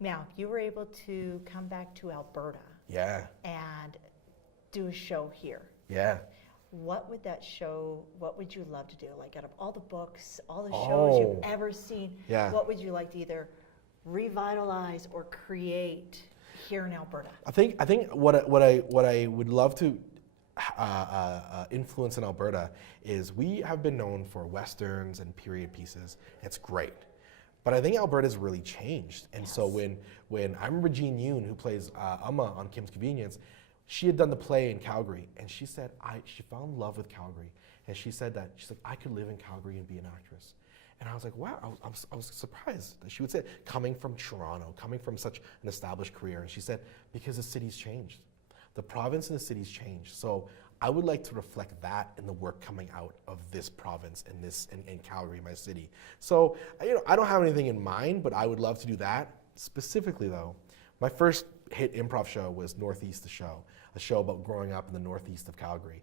Now, you were able to come back to Alberta. Yeah. And do a show here. Yeah. What would you love to do? Like out of all the books, all the shows you've ever seen, what would you like to either revitalize or create here in Alberta? I think what I would love to influence in Alberta is we have been known for Westerns and period pieces. It's great. But I think Alberta's really changed. And so when I remember Jean Yoon, who plays Amma on Kim's Convenience, she had done the play in Calgary, and she said she fell in love with Calgary, and she said that I could live in Calgary and be an actress. And I was like, wow, I was surprised that she would say it, coming from Toronto, coming from such an established career. And she said, because the city's changed. The province and the city's changed. So I would like to reflect that in the work coming out of this province and in Calgary, my city. So I don't have anything in mind, but I would love to do that. Specifically though, my first hit improv show was Northeast the Show, a show about growing up in the northeast of Calgary.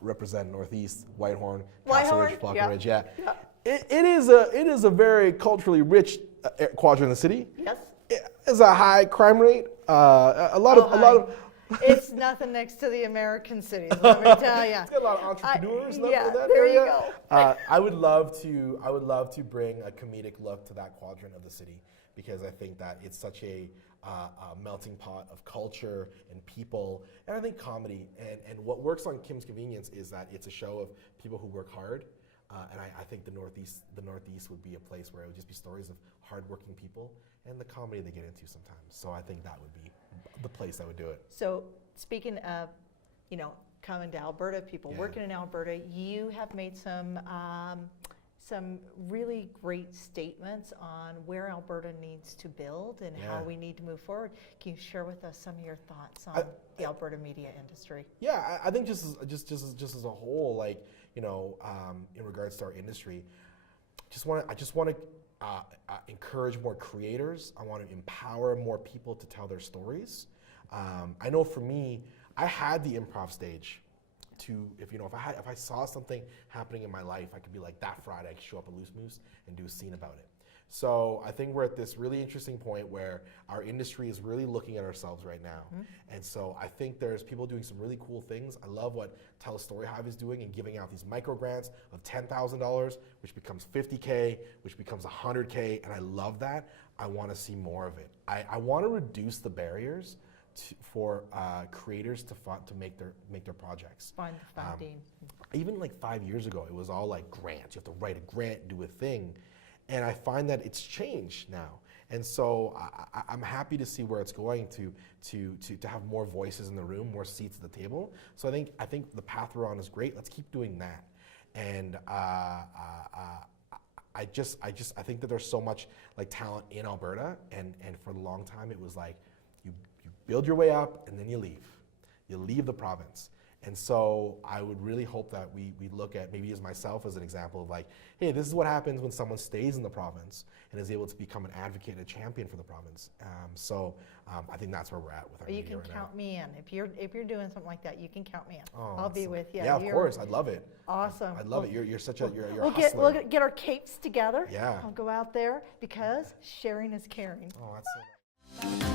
Represent Northeast, Whitehorn, Castle Ridge, Falcon Ridge. Yeah. It is a very culturally rich quadrant of the city. Yes. It's a high crime rate. A lot of. It's nothing next to the American cities, let me tell you. It's got a lot of entrepreneurs in that there area. You go. I would love to bring a comedic look to that quadrant of the city, because I think that it's such a melting pot of culture and people, and I think comedy. And what works on Kim's Convenience is that it's a show of people who work hard, and I think the Northeast would be a place where it would just be stories of hardworking people and the comedy they get into sometimes. So I think that would be the place that would do it. So speaking of, coming to Alberta, people working in Alberta, you have made some really great statements on where Alberta needs to build and how we need to move forward. Can you share with us some of your thoughts on the Alberta media industry? Yeah, I think just as a whole, in regards to our industry, I just want to encourage more creators. I want to empower more people to tell their stories. I know for me, I had the improv stage. If I saw something happening in my life, I could be like, that Friday I could show up at Loose Moose and do a scene about it. So I think we're at this really interesting point where our industry is really looking at ourselves right now. And so I think there's people doing some really cool things. I love what Tell a Story Hive is doing and giving out these micro grants of $10,000, which becomes $50K, which becomes $100K, and I love that. I want to see more of it. I want to reduce the barriers for creators to make their projects. Find the funding. Even like 5 years ago, it was all like grants. You have to write a grant, do a thing. And I find that it's changed now. And so I'm happy to see where it's going to have more voices in the room, more seats at the table. So I think the path we're on is great. Let's keep doing that. And I think that there's so much like talent in Alberta, and for a long time it was like you build your way up and then you leave. You leave the province. And so I would really hope that we look at, maybe as myself as an example of like, hey, this is what happens when someone stays in the province and is able to become an advocate, a champion for the province. I think that's where we're at with our media right now. You can count me in. If you're doing something like that, you can count me in. Oh, I'll be with you. Yeah, of course. I'd love it. Awesome. I'd love it. You're such a you're a hustler. We'll get our capes together. Yeah. I'll go out there because sharing is caring. Oh, that's so nice.